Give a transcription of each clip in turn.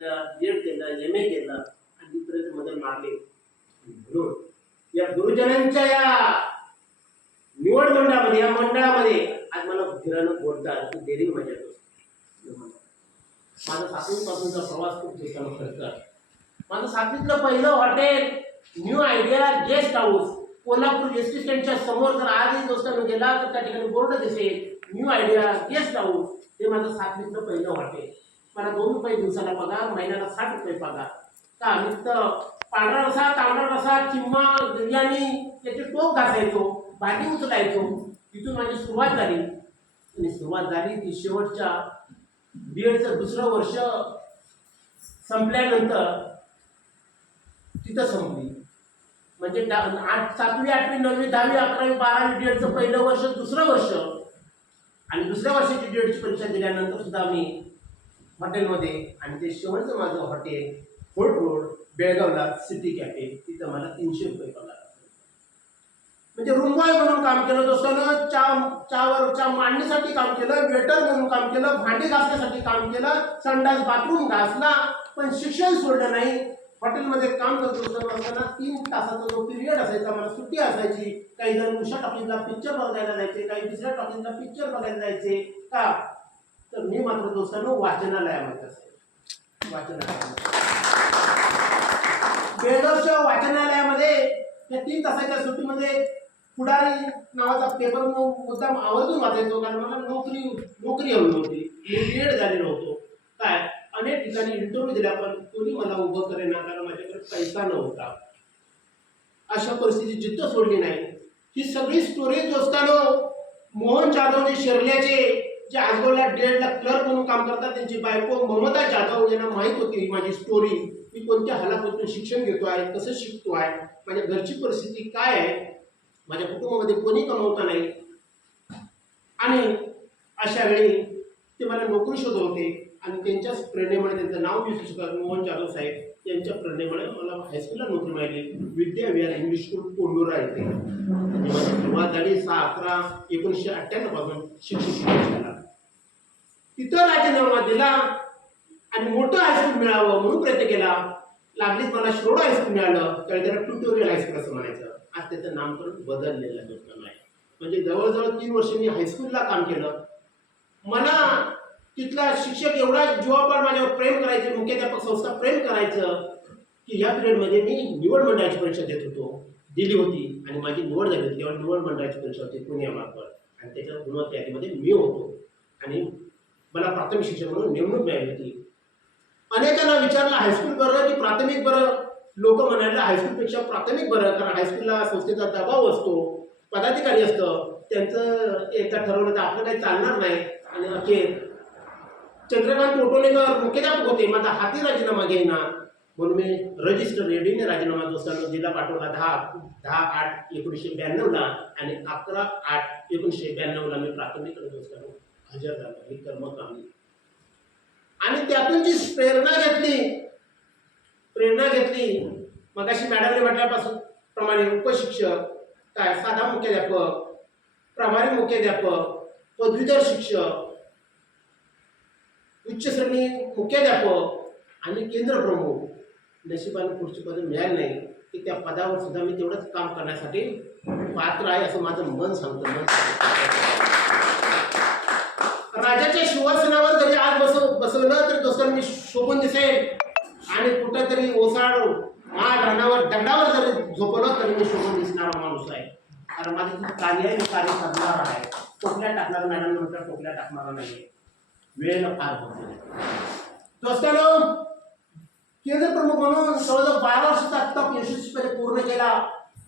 B.Ed केला M A केलं आणि इतरमध्ये मारले म्हणून या गुरुजनांच्या या निवड मंडळामध्ये या मंडळामध्ये आज मला फिरानं बोलतात की देरी मजा येतो माझा सातवीपासूनचा प्रवास खूप दिवसानं करतात. माझं सातवीतलं पहिलं hotel new idea guest house Kolhapur S T स्टँडच्या समोर जर आजही दोस्तानं गेला तर त्या ठिकाणी बोर्ड दिसेल न्यू आयडिया गेस्ट हाऊस हे माझं सातवीतलं पहिलं हॉटेल. मला दोन रुपये दिवसाला पगार महिन्याला साठ रुपये पगार. का नुसतं पांढरा रसा तांबडा रसा किंवा बिर्याणी त्याचे टोप घासायचो भाजी उचलायचो. तिथून माझी सुरुवात झाली. आणि सुरुवात झाली ती शेवटच्या बी एडचं दुसरं वर्ष संपल्यानंतर तिथं संपली. म्हणजे आठ सातवी आठवी नववी दहावी अकरावी बारावी डेडचं पहिलं वर्ष दुसरं वर्ष. आणि दुसऱ्या वर्षाची डीएडची परीक्षा दिल्यानंतर सुद्धा मी हॉटेलमध्ये आणि ते शेवटचं माझं हॉटेल फोर्ट रोड बेळगावला सिटी कॅफे तिथं मला तीनशे रुपये पगार म्हणजे रूमबॉय म्हणून काम केलं दोस्तानं चा चावर चा मांडणीसाठी काम केलं वेटर म्हणून काम केलं भांडी घासण्यासाठी काम केलं संडास बाथरूम घासला पण शिक्षण सोडलं नाही. हॉटेलमध्ये काम करत असताना तीन तासाचा जो पिरियड असायचा मला सुट्टी असायची. काही जण उषा टॉकीजला पिक्चर बघायला जायचे काही दुसऱ्या टॉकीजला पिक्चर बघायला जायचे. का? मी मात्र दोस्तांनो वाचनालयामध्ये वाचनालयामध्ये. बेळगावच्या वाचनालयामध्ये या तीन तासाच्या सुट्टीमध्ये पुढारी नावाचा पेपर मुद्दाम आवर्जून वाचायचो कारण मला नोकरी नोकरी हवी होती. मी वेळ झालेलो होतो. काय? अनेक ठिकाणी इंटरव्ह्यू दिला पण कोणी मला उभं करेना कारण माझ्याकडे पैसा नव्हता. अशा परिस्थितीत जिद्द सोडली नाही. ही सगळी स्टोरेज असताना मोहन जाधवजी शिरल्याचे जे आजगोला डेडला क्लर्क म्हणून काम करतात त्यांची बायको ममता जाधव यांना माहीत होती ही माझी स्टोरी मी कोणत्या हालापासून शिक्षण घेतो आहे कसं शिकतो आहे माझ्या घरची परिस्थिती काय आहे? माझ्या कुटुंबामध्ये कोणी कमवता नाही. आणि अशा वेळी ते मला नोकरी शोधत होते आणि त्यांच्याच प्रेरणेमुळे त्यांचं नाव मी विसरू शकत मोहन जाधव साहेब यांच्या प्रेरणेमुळे मला हायस्कूलला नोकरी मिळाली. विद्या विहार इंग्लिश स्कूल कोंडोरा येथे सुरुवात झाली सहा अकरा एकोणीसशे अठ्ठ्याण्णवपासून शिक्षण झाला तिथं राजीनामा दिला आणि मोठं हायस्कूल मिळावं म्हणून प्रयत्न केला. लागलीच मला शोड हायस्कूल मिळालं. त्यावेळी त्याला ट्युटोरियल हायस्कूल असं म्हणायचं. आज त्याचं नामकरण बदललेलं आहे. आहे म्हणजे जवळजवळ तीन वर्ष मी हायस्कूलला काम केलं. मला तिथला शिक्षक एवढा जीवापाड माझ्यावर प्रेम करायचे मुख्याध्यापक संस्था प्रेम करायचं की या पिरियडमध्ये मी निवड मंडळाची परीक्षा देत होतो. दिली होती आणि माझी निवड झाली होती. तेव्हा निवड मंडळाची परीक्षा होती पुण्यामार्फत आणि त्याच्या गुणवत्ता यादीमध्ये मी होतो. आणि मला प्राथमिक शिक्षक म्हणून नेमणूक मिळाली होती. अनेकांना विचारलं हायस्कूल बरं की प्राथमिक बरं? लोक म्हणायला हायस्कूलपेक्षा प्राथमिक बरं कारण हायस्कूलला संस्थेचा दबाव असतो पदाधिकारी असतं त्यांचं एकदा ठरवलं तर आपलं काही चालणार नाही आणि अखेर चंद्रकांत टोटोलेकर मुख्याध्यापक होते. माझा हाती राजीनामा घेईना. म्हणून मी रजिस्टर रेडीने राजीनामा दोस्तांना जिल्हा पाठवला दहा दहा आठ एकोणीसशे ब्याण्णवला आणि अकरा आठ एकोणीसशे ब्याण्णवला मी प्राथमिक दोस्तांना हजर झालो. ही कर्मकामी आणि त्यातून जी प्रेरणा घेतली प्रेरणा घेतली मगाशी मॅडमने म्हटल्यापासून प्रमाणे उपशिक्षक काय साधा मुख्याध्यापक प्रभारी मुख्याध्यापक पदवीधर शिक्षक उच्च श्रेणी मुख्याध्यापक आणि केंद्र प्रमुख नशिबाने पुढची पद मिळाली नाही. की त्या पदावर सुद्धा मी तेवढंच काम करण्यासाठी पात्र आहे असं माझं मन सांगतं. मन राजाच्या शिवासनावर जरी आज बसव बसवलं तर दोस्तांनो मी शोभून दिसेल. आणि कुठंतरी ओसाड माळ रानावर दगडावर जरी झोपवलं तरी मी शोभून दिसणारा माणूस आहे. कारण माझं कार्य आहे मी कार्य करणार आहे. टोपल्या टाकणार मॅडम म्हटलं टोपल्या टाकणारा नाही. वेळेला फार होते दोस्तांनो केंद्र प्रमुख म्हणून जवळजवळ बारा वर्षाचा तप यशस्वीपणे पूर्ण केला.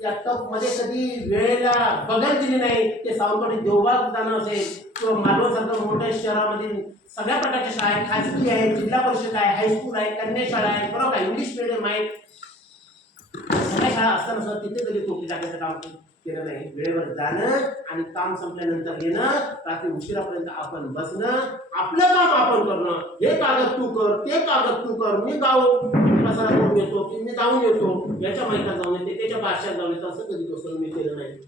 या तपमध्ये कधी वेळेला बघत दिली नाही ते सावंतवाडी देवबाग जाणं असेल किंवा मालवण सारखं मोठ्या शहरामधील सगळ्या प्रकारच्या शाळा आहेत. खाजगी आहे जिल्हा परिषद आहे हायस्कूल आहे कन्या शाळा आहे बरोबर आहे इंग्लिश मिडियम आहे सगळ्या शाळा असताना सुद्धा तिथे कधी टोपी टाकायचं काम केलं. नाही. वेळेवर जाणं आणि काम संपल्यानंतर येणं रात्री उशिरापर्यंत आपण बसणं आपलं काम आपण करणं. हे कागद तू कर ते कागद तू कर. मी गाव कसा करून येतो की मी जाऊन येतो. याच्या माहिती जाऊन येते त्याच्या भाषेत जाऊन येतो. असं कधी दोस्त मी केलं नाही.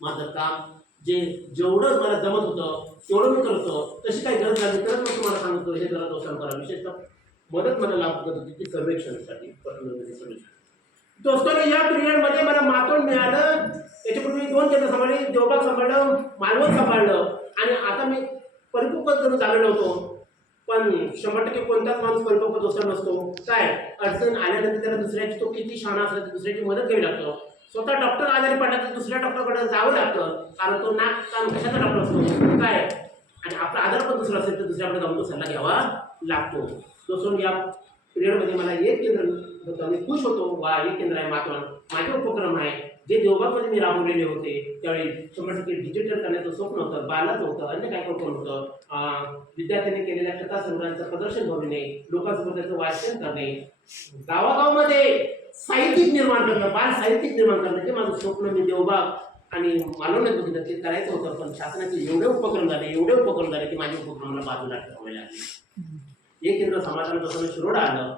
माझं काम जे जेवढं मला जमत होतं तेवढं मी करतो. तशी काही गरज लागली तर मग तुम्हाला सांगतो हे जरा दोस्तांना करा. विशेषतः मदत मला लागत होती ती सर्वेक्षणासाठी पटोलेमध्ये म्हणजे सर्वेक्षण. दोस्तों या पिरियडमध्ये मला मातोंड मिळालं. त्याच्यापूर्वी दोन केंद्र सांभाळली देवबाग सांभाळलं मालवण सांभाळलं. आणि आता मी परिपक्व करून झालेलो होतो. पण शंभर टक्के कोणताच माणूस परिपक्व दुसरा नसतो. काय? अडचण आल्यानंतर त्याला दुसऱ्याची तो किती शहाणा असला दुसऱ्याची मदत घ्यावी लागतो. स्वतः डॉक्टर आजारी पडला तर दुसऱ्या डॉक्टरकडे जावं लागतं. कारण तो नाक कान कशाचा डॉक्टर असतो? काय? आणि आपला आजार पण दुसरा असेल तर दुसऱ्याकडे जाऊन तो सल्ला घ्यावा लागतो. दोस्तों या पिरियडमध्ये मला एक केंद्र होतं मी खुश होतो वा हे केंद्र आहे मातवण माझे उपक्रम आहे. जे देवबागमध्ये मी राबवलेले होते त्यावेळी शंभर टक्के डिजिटल करण्याचं स्वप्न होतं बालच होतं अन्य काय काय होतं? विद्यार्थ्यांनी केलेल्या कथासंग्रहांचं प्रदर्शन भरणे लोकांसमोर त्याचं वाचन करणे गावागावमध्ये साहित्यिक निर्माण करणं बाल साहित्यिक निर्माण करणं ते माझं स्वप्न. मी देवबाग आणि मालवण्यात बघितलं ते करायचं होतं पण शासनाचे एवढे उपक्रम झाले एवढे उपक्रम झाले की माझे उपक्रमाला बाजूला ठेवावे लागले. एक केंद्र समाधान शिरोडा आलं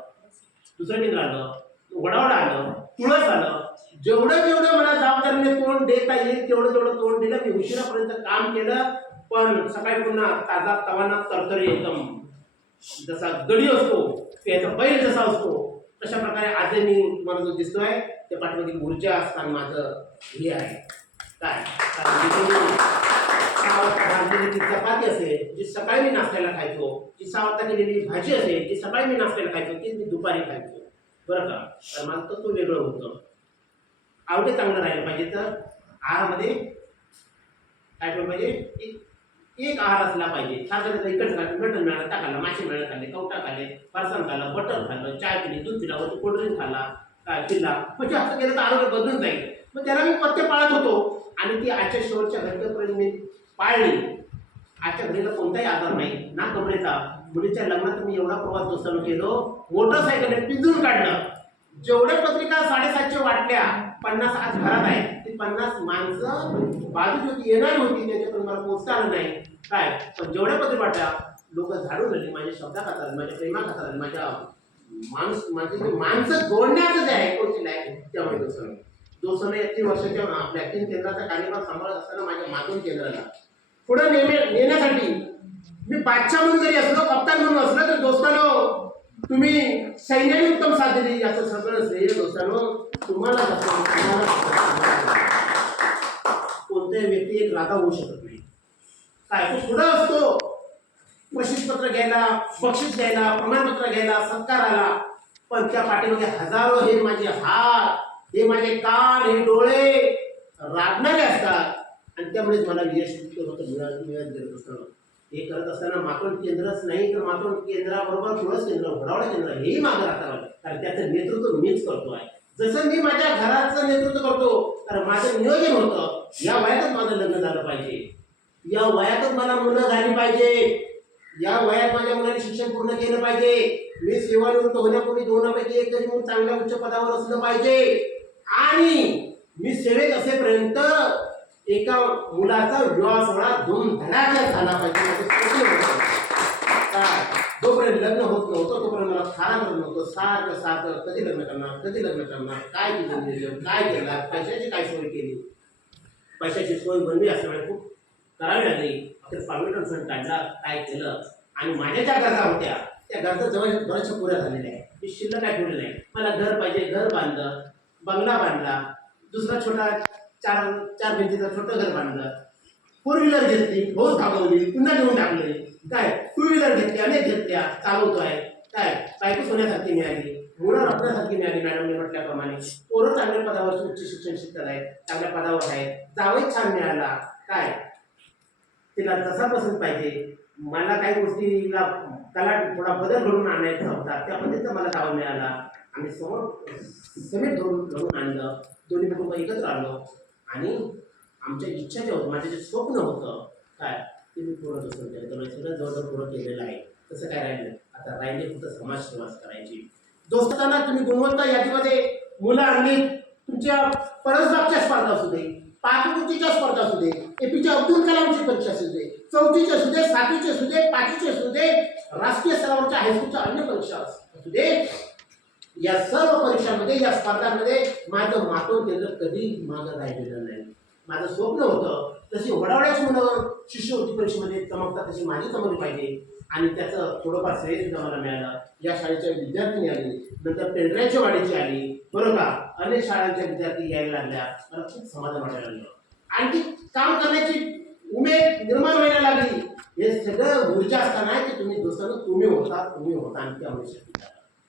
दुसरं केंद्र आलं वडावडा आलं तुळस आलं जेवढं जेवढं मला जबाबदारीने तोंड देता येईल तेवढं तेवढं तोंड दिलं. मी उशिरापर्यंत काम केलं पण सकाळी पुन्हा ताजा तवाना तरतरी एकदम जसा गडी असतो त्याचा बैल जसा असतो तशा प्रकारे आज मी तुम्हाला जो दिसतोय त्या पाठीमध्ये ऊर्जा असताना माझं हे आहे. काय? कारण भाजलेली चपाती असेल जी सकाळी मी नाश्त्याला खायचो जी सहा केलेली भाजी असेल जी सकाळी मी नाश्त्याला खायचो ती मी दुपारी खायचो. बरं का? तर माझं तो वेगळं होतं. आवडे चांगलं राहिलं पाहिजे तर आहारामध्ये काय केलं पाहिजे? एक एक आहार असला पाहिजे. सारखं इकडं इकडचं खाल्लं मटण मिळालं टाकायला मासे मिळालं खाल्ले कवटा खाल्ले फरसाण खाल्लं बटर खाल्लं चाय पिली दूध पिला वरती कोल्ड्रिंक खाल्ला काय पिल्ला म्हणजे असं केलं तर आरोग्य बदलून जाईल. मग त्याला मी पथ्य पाळत होतो. आणि ती आजच्या शेवटच्या घटनेपर्यंत मी पाळणे आजच्या घडीला कोणताही आजार नाही. ना कमरेचा. मुलीच्या लग्नात मी एवढा प्रवास दोस्तानं केलो मोटरसायकलने पिंजून काढलं. जेवढ्या पत्रिका साडेसातशे वाटल्या पन्नास आज घरात आहे ती पन्नास माणसं बाजूची होती येणारी होती त्याच्यापर्यंत मला पोचता आलं नाही. काय? पण जेवढ्या पत्रिका वाटल्या लोक झाडून आली माझ्या शब्दा खातात माझ्या प्रेमा खातात माझ्या माणूस माझी माणसं जोडण्याचं जे आहे कोणती लायक त्यामुळे दोस्तानं दोस्तानं एकतीस वर्षाच्या आपल्या केंद्राचा कार्यभार सांभाळत असताना माझ्या मातून केंद्राला. पुढे नेमे नेण्यासाठी मी बादशाह म्हणून जरी असलो कप्तान म्हणून असलो तर दोस्तानो तुम्ही सैन्याने उत्तम साथ दिली. याचं सगळं श्रेय दोस्तानो तुम्हाला कोणत्याही व्यक्ती एक राधा होऊ शकत नाही. काय तो पुढं असतो. प्रशिक्षपत्र घ्यायला बक्षीस घ्यायला प्रमाणपत्र घ्यायला सत्काराला पण त्या पाठीमागे हजारो हे माझे हात हे माझे कान हे डोळे राबणारे असतात. आणि त्यामुळेच मला यश होतं मिळत मिळत गेलं असतं हे करत असताना मातोंड केंद्रच नाही तर मातोंड केंद्राबरोबर तुळस केंद्र घोडावडा केंद्र हेही मागं राखावं कारण त्याचं नेतृत्व मीच करतो आहे. जसं मी माझ्या घराचं नेतृत्व करतो तर माझं नियोजन होतं. या वयातच माझं लग्न झालं पाहिजे. या वयातच मला मुलं झाली पाहिजे. या वयात माझ्या मुलाने शिक्षण पूर्ण केलं पाहिजे. मी सेवानिवृत्त होण्यापूर्वी दोनापैकी एक तरी म्हणून चांगल्या उच्च पदावर असलं पाहिजे. आणि मी सेवेत असेपर्यंत एका मुलाचा विवाह सोहळा दोन धडाक्यात झाला पाहिजे जोपर्यंत लग्न होत नव्हतं तोपर्यंत मला फार नव्हतं सारखं सारखं कधी लग्न करणार कधी लग्न करणार काय केलं नियोजन काय केलं पैशाची काय सोय केली? पैशाची सोय बनली वेळेला खूप करावी लागली. अखेर पार्मिटन फंड काढला काय केलं? आणि माझ्या ज्या गरजा होत्या त्या गरजा जवळ बऱ्याचशा पुऱ्या झालेल्या आहेत. मी शिल्लक काय ठेवलेलं आहे मला घर पाहिजे घर बांधलं. बंगला बांधला दुसरा छोटा चार चार भिंतीचा छोटं घर बांधलं. फोर व्हीलर घेतली बहुत थांबवली पुन्हा घेऊन टाकले. काय? टू व्हीलर घेतली अनेक घेतल्या चालवतोय. काय? बायको सोन्यासारखी मिळाली मुलं रत्नासारखी मिळाली मॅडमने म्हटल्याप्रमाणे. पोरं चांगल्या पदावर उच्च शिक्षण शिकत आहेत चांगल्या पदावर आहेत. जावई छान मिळाला. काय? तिला जसा पसंत पाहिजे. मला काही गोष्टीला त्याला थोडा बदल घडून आणायचा होता. त्या पद्धतीचा मला दावा मिळाला. आम्ही समोर समेट धरून घडून आणलं दोन्ही कुटुंब एकत्र आलो आणि आमच्या इच्छा ज्या होत्या माझं जे स्वप्न होतं काय ते मी पूर्ण कसं केलं. तर सगळं जवळजवळ पूर्ण केलेलं आहे. तसं काय राहिलं आता राहिले फक्त समाजसेवाच करायची. दोस्तांना तुम्ही गुणवत्ता यादीमध्ये मुलं आणली. तुमच्या परसबागच्या स्पर्धा असू दे पाठकृतीच्या स्पर्धा असू दे एपीजे अब्दुल कलामची परीक्षा असू दे चौथीची असू दे सातवीची असू दे पाचवीची असू दे राष्ट्रीय स्तरावरच्या हायस्कूलच्या अन्य परीक्षा असू दे. या सर्व परीक्षांमध्ये या स्पर्धांमध्ये माझं मातो केंद्र कधी मागं राहिलेलं नाही. माझं स्वप्न होतं तशी वडावड्याची मुलं शिष्यवृत्ती परीक्षेमध्ये चमकतात तशी माझी चमकली पाहिजे. आणि त्याचं थोडंफार श्रेय सुद्धा मला मिळालं. या शाळेच्या विद्यार्थ्यांनी आली नंतर पेंढऱ्याच्या वाडीची आली बरोबर का? अनेक शाळांच्या विद्यार्थी यायला लागल्या. मला खूप समाधान वाटायला लागलं. आणखी काम करण्याची उमेद निर्माण व्हायला लागली. हे सगळं ऊर्जा असताना की तुम्ही दोस्तांनो तुम्ही होता तुम्ही होता आणखी शकता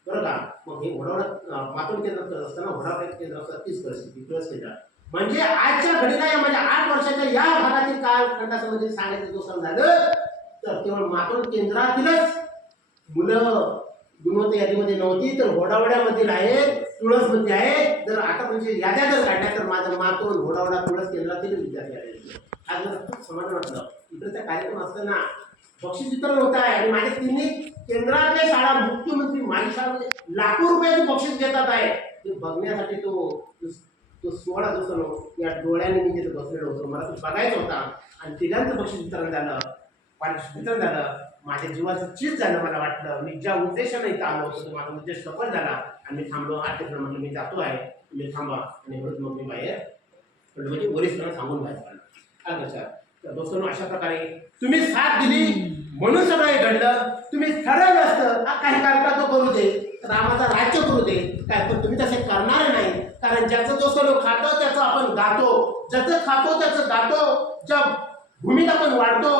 बरं का? मग हे होणार मातून केंद्रात करत असताना होणार केंद्र असतात तीच परिस्थिती प्लस केंद्र. म्हणजे आजच्या घडीला या माझ्या आठ वर्षाच्या या भागातील कालखंडासंबंधी सांगायचं दोस्तांना झालं तर केवळ मातोड केंद्रातीलच मुलं गुणवत्ता यादीमध्ये नव्हती तर घोडावड्यामधील आहेत तुळसमध्ये आहेत जर आता म्हणजे याद्या जर काढल्या तर माझं मातोड घोडावडा तुळस केंद्रातील विद्यार्थी आले आज मला खूप समाधान वाटलं इकडचा कार्यक्रम असताना बक्षीस वितरण होत आहे. आणि माझ्या तिन्ही केंद्रातले शाळा मुख्यमंत्री माझी शाळा लाखो रुपयाचं बक्षीस देतात आहे. ते बघण्यासाठी तो तो सोहळा जो सण या डोळ्याने मी तिथे बसलेलो होतो. मला तो बघायचा होता. आणि तिघांचं बक्षीस वितरण झालं पारितोषिक वितरण झालं. माझ्या जीवाचं चीज झालं मला वाटलं. मी ज्या उद्देशाने इथं आलो होतो तो माझा उद्देश सफल झाला. आणि मी थांबलो आठ म्हटलं मी जातो आहे. मी थांबा. आणि म्हणून मग मी बाहेर म्हणजे वरिष्ठांना सांगून बाहेर पडलो. काय लक्षात? दोस्तांनो अशा प्रकारे तुम्ही साथ दिली म्हणून सगळं हे घडलं. तुम्ही ठरवलं असतं काही कारका करू दे रामाचा राज्य करू दे. काय पण तुम्ही तसे करणार नाही. कारण ज्याचं दोस्तांनो खातो त्याचं आपण गातो. ज्याचं खातो त्याचं गातो. ज्या भूमीत आपण वाढतो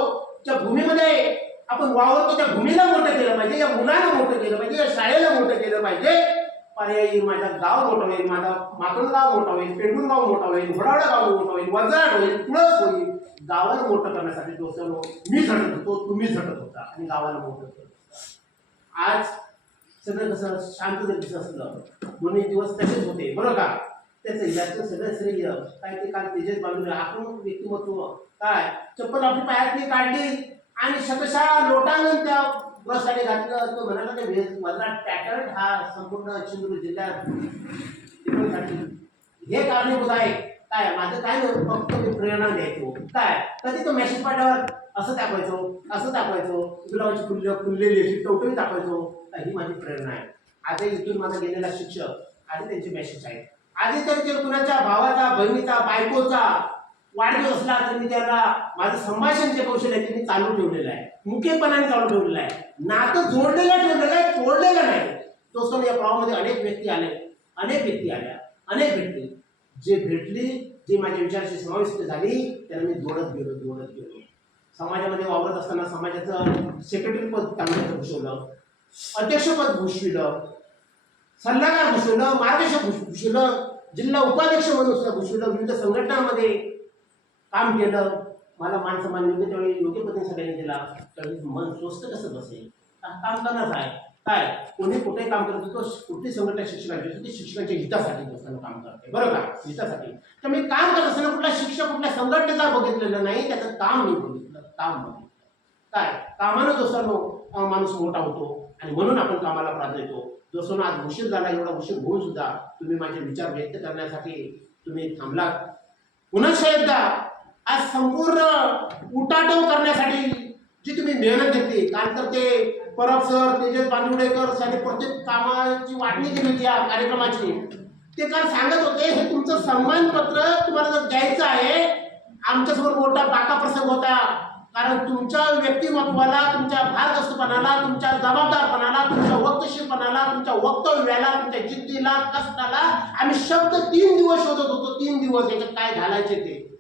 ज्या भूमीमध्ये आपण वावरतो त्या भूमीला मोठं केलं पाहिजे या मुलाला मोठं केलं पाहिजे या शाळेला मोठं केलं पाहिजे. पर्यायी माझ्या गाव मोठं होईल माझा मातून गाव मोठा होईल पेंडून गाव मोठा होईल घोडावडा गाव मोठा होईल वजाट होईल तुळस होईल. गावाला मोठं करण्यासाठी दोस्तांनो मी झटत होतो तुम्ही झटत होता आणि गावाला मोठं केलं. आज सगळं कसं शांत जर दिसत असलं दोन्ही दिवस तसेच होते बरं का? त्याचं याचं सगळं श्रेय काय ते काल तेजस बांधून आपण व्यक्तिमत्व काय? चप्पल आपली पायातली काढली आणि शतशा लोटांगण त्या बससाठी घातलं तो म्हणाला ते मधला टॅटर्ड हा संपूर्ण सिंधुदुर्ग जिल्ह्यात हे कारणीभूत आहे. काय? माझं काय फक्त मी प्रेरणा द्यायचो काय? कधी तो मेसेज पाठवर असं दाखवायचो असं दाखवायचो. गुलाबाची फुल्ल फुललेली अशी टवटवी दाखवायचो. ही माझी प्रेरणा आहे. आजही इथून माझा गेलेला शिक्षक आधी त्यांचे मेसेज आहेत. आधी तर ते कुणाच्या भावाचा बहिणीचा बायकोचा वाढदिवस असला तर मी त्याला माझं संभाषण जे कौशल्य आहे ते मी चालू ठेवलेलं आहे. मुकेपणाने चालू ठेवलेलं आहे. नातं जोडलेलं ठेवलेलं आहे तोडलेलं नाही. दोस्तों या प्रवाहामध्ये अनेक व्यक्ती आले अनेक व्यक्ती आल्या अनेक व्यक्ती. जे भेटली जी माझ्या विचाराशी समाविष्ट झाली त्यांना मी जोडत गेलो जोडत गेलो. समाजामध्ये वावरत असताना समाजाचं सेक्रेटरी पद चांगलं भूषवलं अध्यक्षपद भूषविलं सल्लागार भूषवलं मार्गदर्शक भूष- भूषवलं जिल्हा उपाध्यक्ष म्हणून सुद्धा भूषवलं विविध संघटनांमध्ये काम केलं. मला मान सन्मान योग्य त्यावेळी योग्य पद्धतीने सगळ्यांनी दिला. त्यावेळी मन स्वस्त कसं बसेल? काम करणार आहे. काय? कोणी कुठे काम करत होतो कुठली संघटना शिक्षकाची होती शिक्षकांच्या हितासाठी असताना काम करते. बरं का हितासाठी. तर मी काम करत असताना कुठला शिक्षक कुठल्या संघटनेचा बघितलेलं नाही त्याचं काम मी बघितलं. काम बघितलं. काय? कामानं दोस्तांनो माणूस मोठा होतो आणि म्हणून आपण कामाला प्राधान्य देतो. दोस्तांनो आज उशीर झाला एवढा उशीर होऊन सुद्धा तुम्ही माझे विचार व्यक्त करण्यासाठी तुम्ही थांबलात. पुन्हा एकदा आज संपूर्ण उटाटव करण्यासाठी जी तुम्ही मेहनत घेतली कारण तर ते परब सर तेजस बांदिवडेकर आणि प्रत्येक कामाची वाटणी केली होती या कार्यक्रमाची. ते काल सांगत होते हे तुमचं सन्मानपत्र तुम्हाला जर द्यायचं आहे आमच्यासमोर मोठा बाका प्रसंग होता. कारण तुमच्या व्यक्तिमत्वाला तुमच्या भारदस्तपणाला तुमच्या जबाबदारपणाला तुमच्या वक्तशीरपणाला तुमच्या वक्तव्याला तुमच्या जिद्दीला कष्टाला आम्ही शब्द तीन दिवस शोधत होतो. तीन दिवस याच्यात काय घालायचे ते.